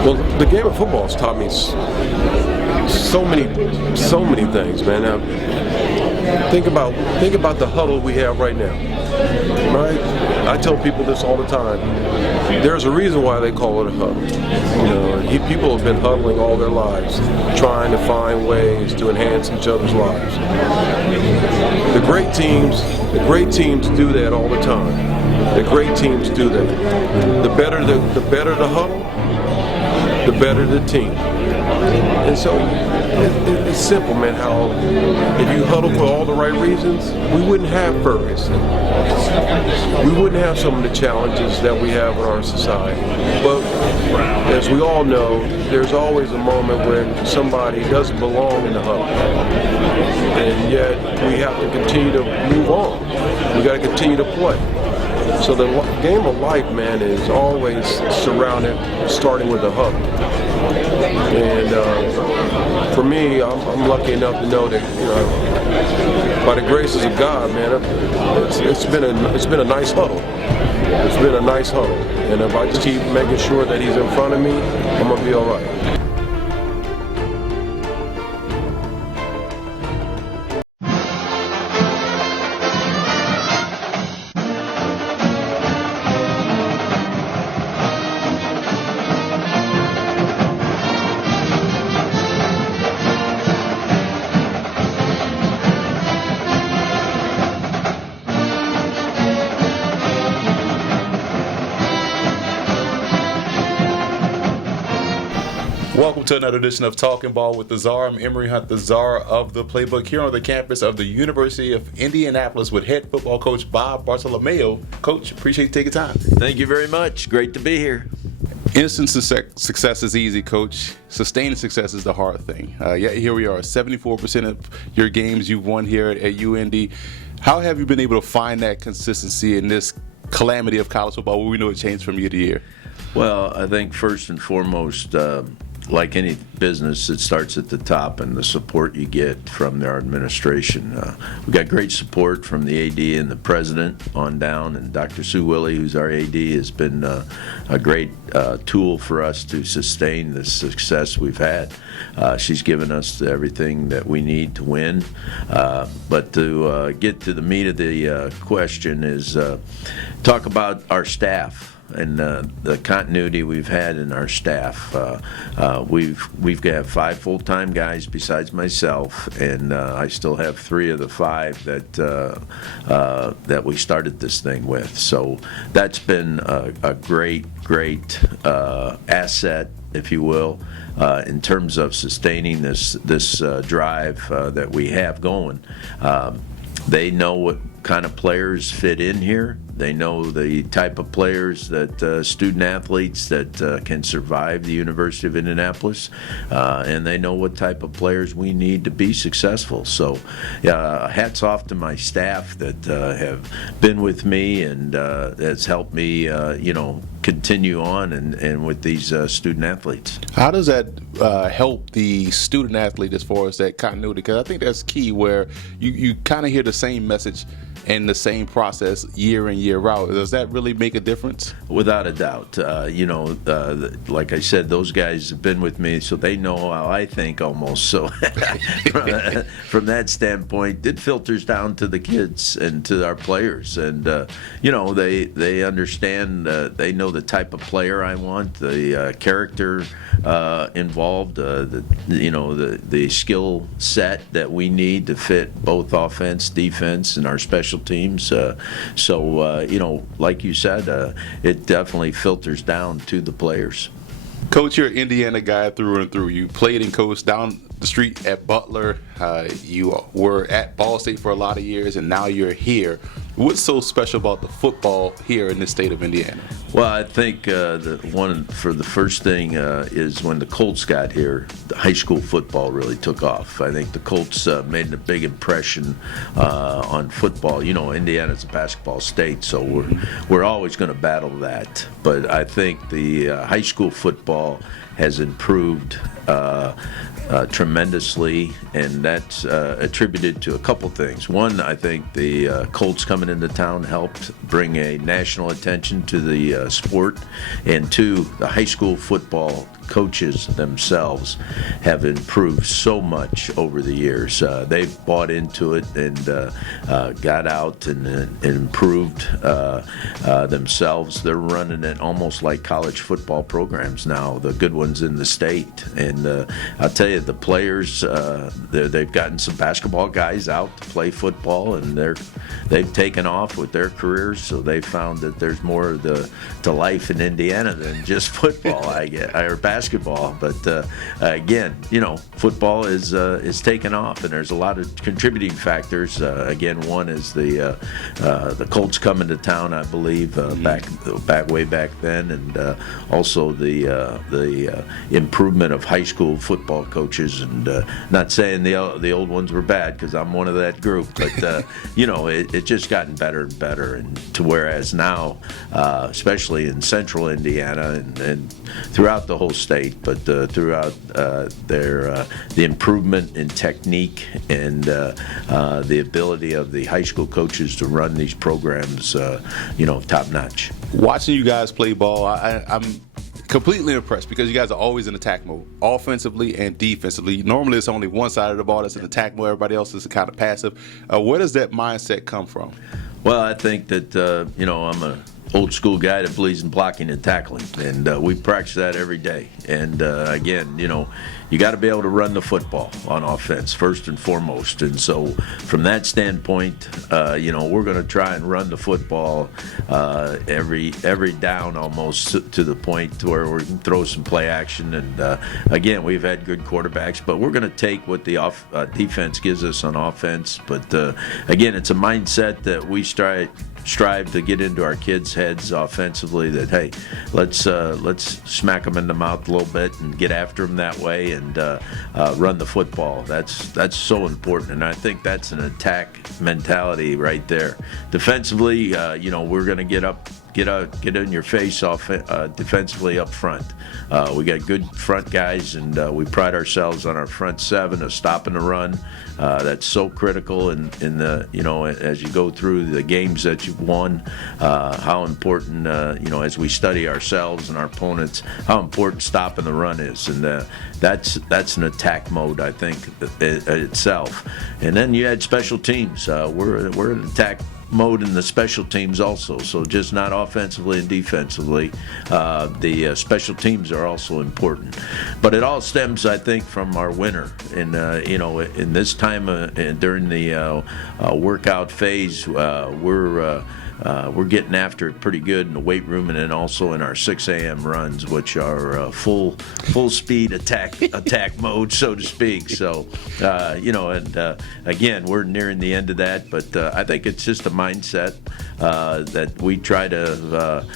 Well, the game of football has taught me so many things, man. Now, think about the huddle we have right now, right? I tell people this all the time. There's a reason why they call it a huddle. People have been huddling all their lives, trying to find ways to enhance each other's lives. The great teams do that all the time. The great teams do that. The better the huddle, the better the team. And so it's simple, man, how if you huddle for all the right reasons, we wouldn't have Ferguson. We wouldn't have some of the challenges that we have in our society. But as we all know, there's always a moment when somebody doesn't belong in the huddle. And yet we have to continue to move on. We got to continue to play. So the game of life, man, is always starting with the huddle. And for me, I'm lucky enough to know that, by the graces of God, man, it's been a nice huddle. It's been a nice huddle. And if I just keep making sure that he's in front of me, I'm gonna be all right. Welcome to another edition of Talking Ball with the Czar. I'm Emory Hunt, the Czar of the Playbook, here on the campus of the University of Indianapolis with head football coach Bob Bartolomeo. Coach, appreciate you taking time. Thank you very much. Great to be here. Instant success is easy, Coach. Sustaining success is the hard thing. Yet here we are, 74% of your games you've won here at UND. How have you been able to find that consistency in this calamity of college football where we know it changes from year to year? Well, I think first and foremost, like any business, it starts at the top and the support you get from their administration. We got great support from the AD and the president on down, and Dr. Sue Willey, who's our AD, has been a great tool for us to sustain the success we've had. She's given us everything that we need to win. But to get to the meat of the question is talk about our staff and the continuity we've had in our staff. We've got 5 full-time guys besides myself, and I still have 3 of the 5 that we started this thing with. So that's been a great asset, if you will, in terms of sustaining this drive that we have going. They know what kind of players fit in here. They know the type of players that student athletes that can survive the University of Indianapolis, and they know what type of players we need to be successful. So hats off to my staff that have been with me and has helped me continue on and with these student athletes. How does that help the student athlete as far as that continuity? Because I think that's key, where you kind of hear the same message and the same process year in, year out. Does that really make a difference? Without a doubt. Like I said, those guys have been with me, so they know how I think almost. So from that standpoint, it filters down to the kids and to our players. And, they understand, they know the type of player I want, the character involved, the skill set that we need to fit both offense, defense, and our special teams. Like you said, it definitely filters down to the players. Coach, you're an Indiana guy through and through. You played and coached down the street at Butler. You were at Ball State for a lot of years, and now you're here. What's so special about the football here in the state of Indiana? Well, I think the first thing is when the Colts got here, the high school football really took off. I think the Colts made a big impression on football. Indiana's a basketball state, so we're always going to battle that. But I think the high school football has improved tremendously, and that's attributed to a couple things. One, I think the Colts coming into town helped bring a national attention to the sport, and 2, the high school football coaches themselves have improved so much over the years. They've bought into it and got out and improved themselves. They're running it almost like college football programs now, the good ones in the state. And I'll tell you, the players, they've gotten some basketball guys out to play football, and they've taken off with their careers. So they found that there's more to life in Indiana than just football, or basketball. But again, football is taken off, and there's a lot of contributing factors. Again, one is the Colts coming to town, I believe, way back then, and also the improvement of high school football coaches. And not saying the old ones were bad, because I'm one of that group, but it's just gotten better and better, and to whereas now, especially in central Indiana and throughout the whole state, but throughout the improvement in technique and the ability of the high school coaches to run these programs, top notch. Watching you guys play ball, I'm completely impressed, because you guys are always in attack mode, offensively and defensively. Normally it's only one side of the ball that's in attack mode, everybody else is kind of passive. Where does that mindset come from? Well, I think that I'm a old school guy that believes in blocking and tackling, and we practice that every day. And again, you got to be able to run the football on offense first and foremost. And so from that standpoint, we're going to try and run the football every down, almost to the point where we can throw some play action. And again, we've had good quarterbacks, but we're going to take what the defense gives us on offense. But again, it's a mindset that we strive to get into our kids' heads offensively, that hey, let's smack them in the mouth a little bit and get after them that way, and run the football. That's so important, and I think that's an attack mentality right there. Defensively, we're going to get in your face off defensively up front. We got good front guys, and we pride ourselves on our front seven of stopping the run. That's so critical in the as you go through the games that you've won. How important as we study ourselves and our opponents, how important stopping the run is, and that's an attack mode, I think, itself. And then you add special teams. We're in attack mode in the special teams also, so just not offensively and defensively. The special teams are also important, but it all stems, I think, from our winter. And in this time during the workout phase, we're getting after it pretty good in the weight room, and then also in our 6 a.m. runs, which are full speed attack mode, so to speak. So again, we're nearing the end of that, but I think it's just a mindset that we try to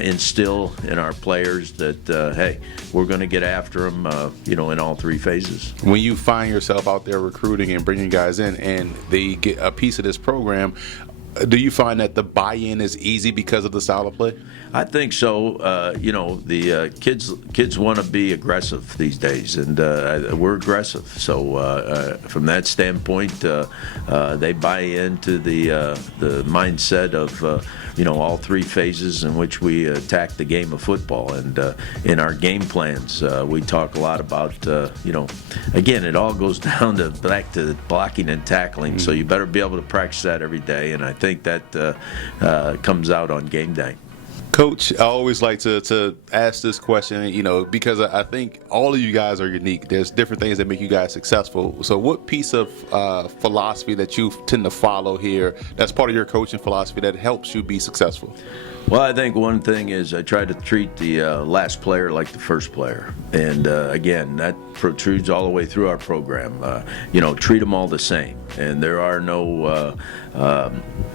instill in our players, that hey, we're going to get after them in all three phases. When you find yourself out there recruiting and bringing guys in, and they get a piece of this program, do you find that the buy-in is easy because of the style of play? I think so. The kids want to be aggressive these days, and we're aggressive. So from that standpoint, they buy into the mindset of all three phases in which we attack the game of football. And in our game plans, we talk a lot about again, it all goes down to back to blocking and tackling. So you better be able to practice that every day, and I think that comes out on game day. Coach, I always like to ask this question, because I think all of you guys are unique. There's different things that make you guys successful. So what piece of philosophy that you tend to follow here, that's part of your coaching philosophy, that helps you be successful? Well, I think one thing is I try to treat the last player like the first player. And again, that protrudes all the way through our program. Treat them all the same. And there are no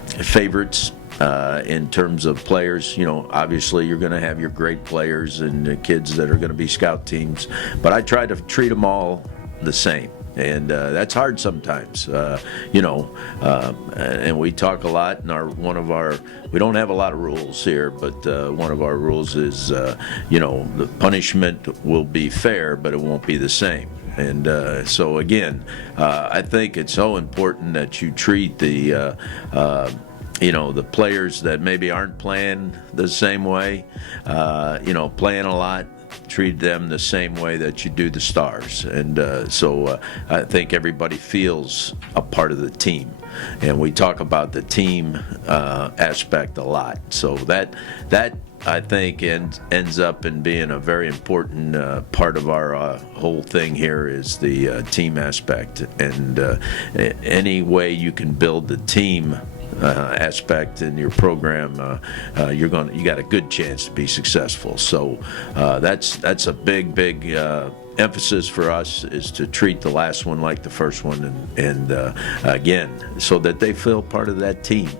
favorites. In terms of players, obviously you're going to have your great players and kids that are going to be scout teams, but I try to treat them all the same. And that's hard sometimes, and we talk a lot, and we don't have a lot of rules here, but one of our rules is, the punishment will be fair, but it won't be the same. And so again, I think it's so important that you treat the players that maybe aren't playing the same way, playing a lot, treat them the same way that you do the stars. And so I think everybody feels a part of the team. And we talk about the team aspect a lot. So that I think ends up in being a very important part of our whole thing here is the team aspect. And any way you can build the team aspect in your program, you got a good chance to be successful. So that's a big emphasis for us, is to treat the last one like the first one, and again, so that they feel part of that team.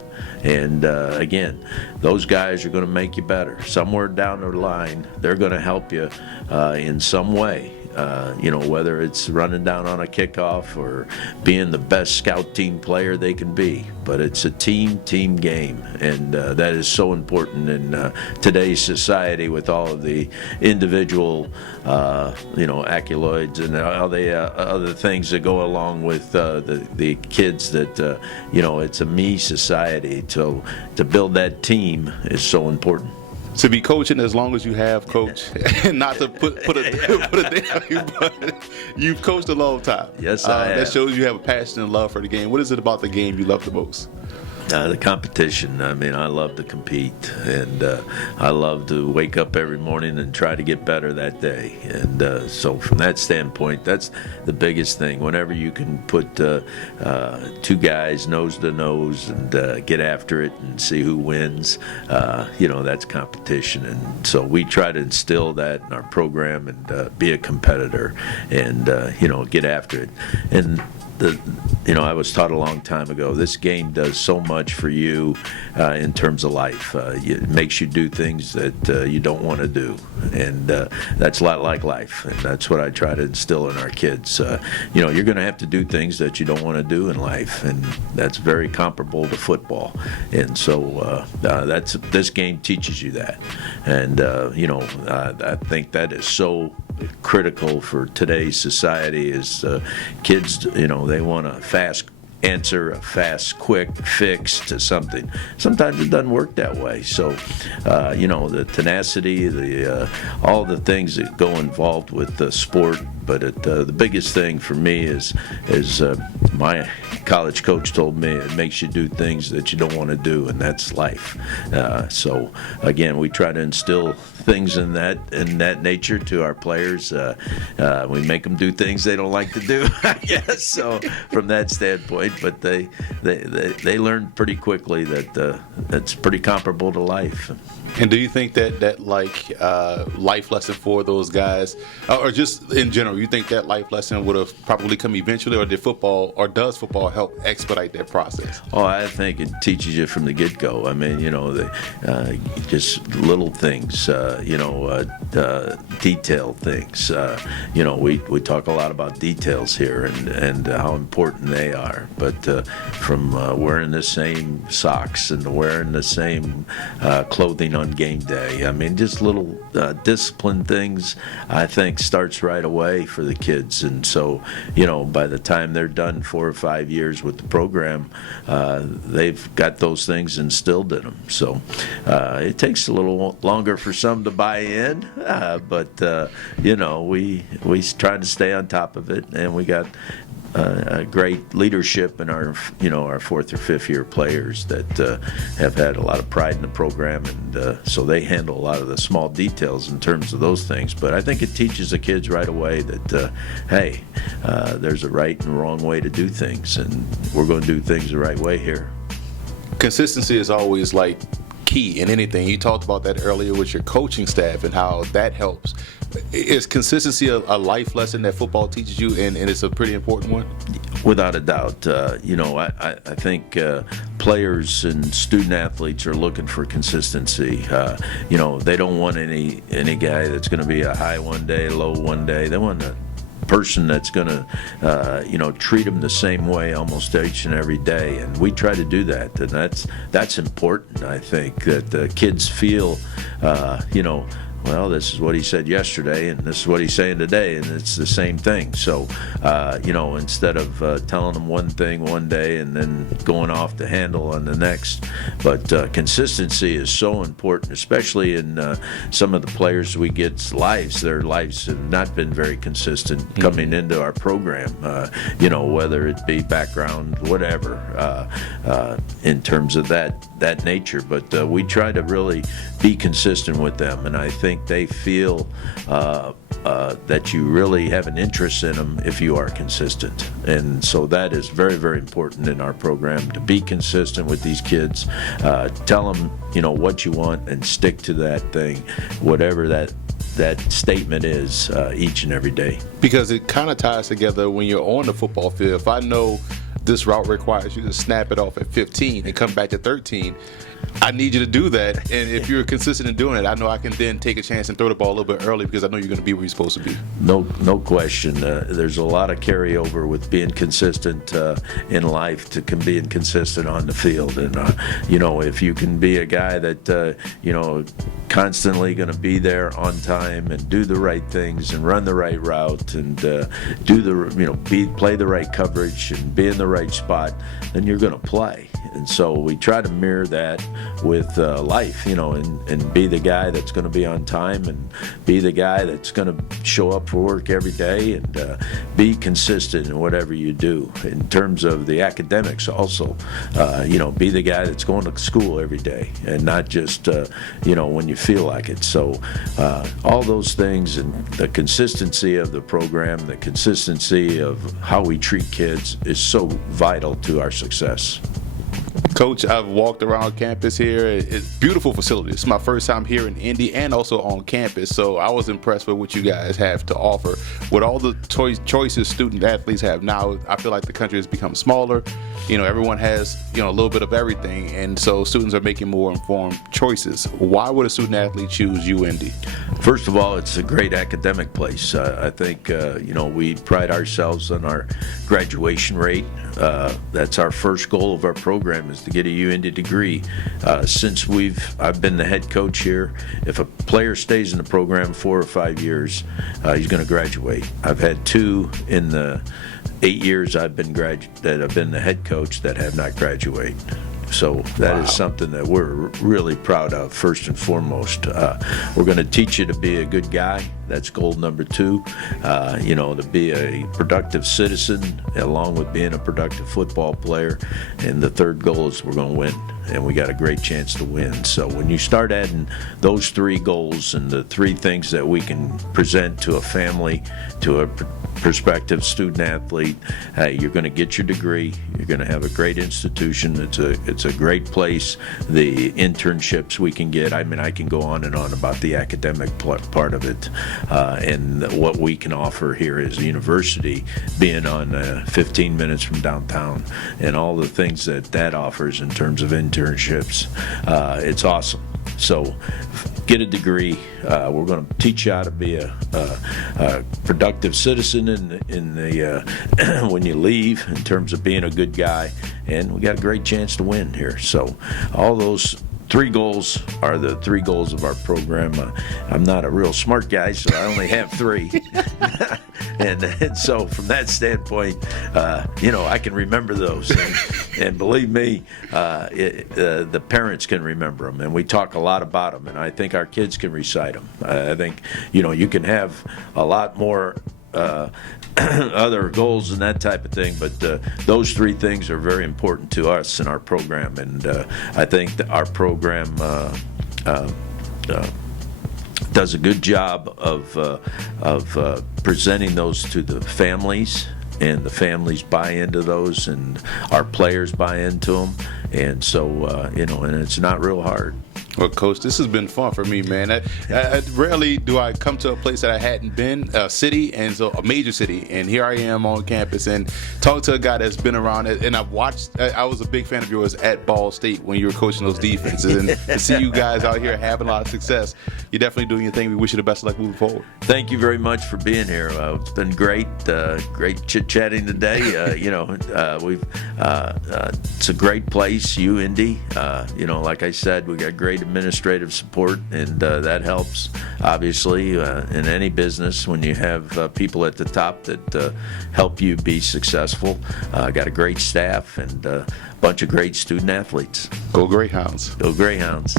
And again, those guys are going to make you better. Somewhere down the line, they're going to help you in some way. Whether it's running down on a kickoff or being the best scout team player they can be. But it's a team game, and that is so important in today's society with all of the individual, accolades and all the other things that go along with the kids. That it's a me society. So to build that team is so important. To be coaching as long as you have, Coach, and not to put it down you, but you've coached a long time. Yes, I have. That shows you have a passion and love for the game. What is it about the game you love the most? The competition. I mean, I love to compete, and I love to wake up every morning and try to get better that day. And so from that standpoint, that's the biggest thing. Whenever you can put two guys nose to nose and get after it and see who wins, that's competition. And so we try to instill that in our program and be a competitor and, get after it. And I was taught a long time ago, this game does so much for you in terms of life. It makes you do things that you don't want to do, and that's a lot like life. And that's what I try to instill in our kids. You're going to have to do things that you don't want to do in life, and that's very comparable to football. And so this game teaches you that. And I think that is so critical for today's society. Is kids, they want a fast answer, a fast, quick fix to something. Sometimes it doesn't work that way. So, the tenacity, all the things that go involved with the sport. But the biggest thing for me is my college coach told me, it makes you do things that you don't want to do, and that's life. So again, we try to instill things in that nature to our players. We make them do things they don't like to do, I guess. So from that standpoint, but they learn pretty quickly that it's pretty comparable to life. And do you think that life lesson for those guys, or just in general, you think that life lesson would have probably come eventually, or does football help expedite that process? Oh, I think it teaches you from the get-go. I mean, just little things, detailed things. We talk a lot about details here and how important they are. But from wearing the same socks and wearing the same clothing on game day. I mean, just little discipline things, I think, starts right away for the kids. And so, by the time they're done 4 or 5 years with the program, they've got those things instilled in them. So it takes a little longer for some to buy in, but we try to stay on top of it, and we got a great leadership in our 4th or 5th year players that have had a lot of pride in the program, and so they handle a lot of the small details in terms of those things. But I think it teaches the kids right away that hey, there's a right and wrong way to do things, and we're going to do things the right way here. Consistency is always key in anything. You talked about that earlier with your coaching staff and how that helps. Is consistency a life lesson that football teaches you, and it's a pretty important one? Without a doubt. I think players and student athletes are looking for consistency. They don't want any guy that's going to be a high one day, low one day. They want a person that's going to, treat them the same way almost each and every day, and we try to do that, and that's important. I think that the kids feel, well, this is what he said yesterday, and this is what he's saying today, and it's the same thing. So, instead of telling them one thing one day and then going off the handle on the next, but consistency is so important, especially in some of the players we get's lives. Their lives have not been very consistent coming into our program, whether it be background, whatever, in terms of that nature. But we try to really be consistent with them, and I think they feel that you really have an interest in them if you are consistent. And so that is very, very important in our program, to be consistent with these kids. Tell them, what you want, and stick to that thing, whatever that statement is, each and every day. Because it kind of ties together when you're on the football field. If I know this route requires you to snap it off at 15 and come back to 13, I need you to do that. And if you're consistent in doing it, I know I can then take a chance and throw the ball a little bit early, because I know you're going to be where you're supposed to be. No question. There's a lot of carryover with being consistent in life to being consistent on the field. And, if you can be a guy that, constantly going to be there on time and do the right things and run the right route and play the right coverage and be in the right spot, then you're going to play. And so we try to mirror that with life, and be the guy that's going to be on time, and be the guy that's going to show up for work every day, and be consistent in whatever you do. In terms of the academics also, be the guy that's going to school every day, and not just, when you feel like it. So all those things, and the consistency of the program, the consistency of how we treat kids is so vital to our success. Coach, I've walked around campus here. It's a beautiful facility. It's my first time here in Indy and also on campus, so I was impressed with what you guys have to offer. With all the choices student athletes have now, I feel like the country has become smaller. Everyone has, a little bit of everything, and so students are making more informed choices. Why would a student athlete choose UIndy? First of all, it's a great academic place. I think, we pride ourselves on our graduation rate. That's our first goal of our program, is to get a UIndy degree. Since I've been the head coach here, if a player stays in the program 4 or 5 years, he's going to graduate. I've had 2 in the 8 years I've been the head coach that have not graduated. So that is something that we're really proud of, first and foremost. We're going to teach you to be a good guy. That's goal number 2, to be a productive citizen, along with being a productive football player. And the third goal is we're going to win, and we got a great chance to win. So when you start adding those 3 goals and the 3 things that we can present to a family, to a prospective student athlete, you're going to get your degree. You're going to have a great institution. It's a great place. The internships we can get. I can go on and on about the academic part of it, and what we can offer here as a university, being on 15 minutes from downtown, and all the things that offers in terms of internships. It's awesome. So get a degree. We're going to teach you how to be a productive citizen in the when you leave, in terms of being a good guy, and we got a great chance to win here. So all those 3 goals are the 3 goals of our program. I'm not a real smart guy, so I only have 3. and so from that standpoint, I can remember those. And believe me, the parents can remember them, and we talk a lot about them, and I think our kids can recite them. I think, you can have a lot more other goals and that type of thing, but those 3 things are very important to us in our program, and I think that our program does a good job of presenting those to the families, and the families buy into those, and our players buy into them, and so and it's not real hard. Well, Coach, this has been fun for me, man. I rarely do I come to a place that I hadn't been, a city, and so a major city, and here I am on campus and talk to a guy that's been around it. And I've watched. I was a big fan of yours at Ball State when you were coaching those defenses, and to see you guys out here having a lot of success, you're definitely doing your thing. We wish you the best of luck moving forward. Thank you very much for being here. It's been great, great chit chatting today. It's a great place. base, UND. Like I said, we got great administrative support, and that helps, obviously, in any business when you have people at the top that help you be successful. Got a great staff and a bunch of great student athletes. Go Greyhounds. Go Greyhounds.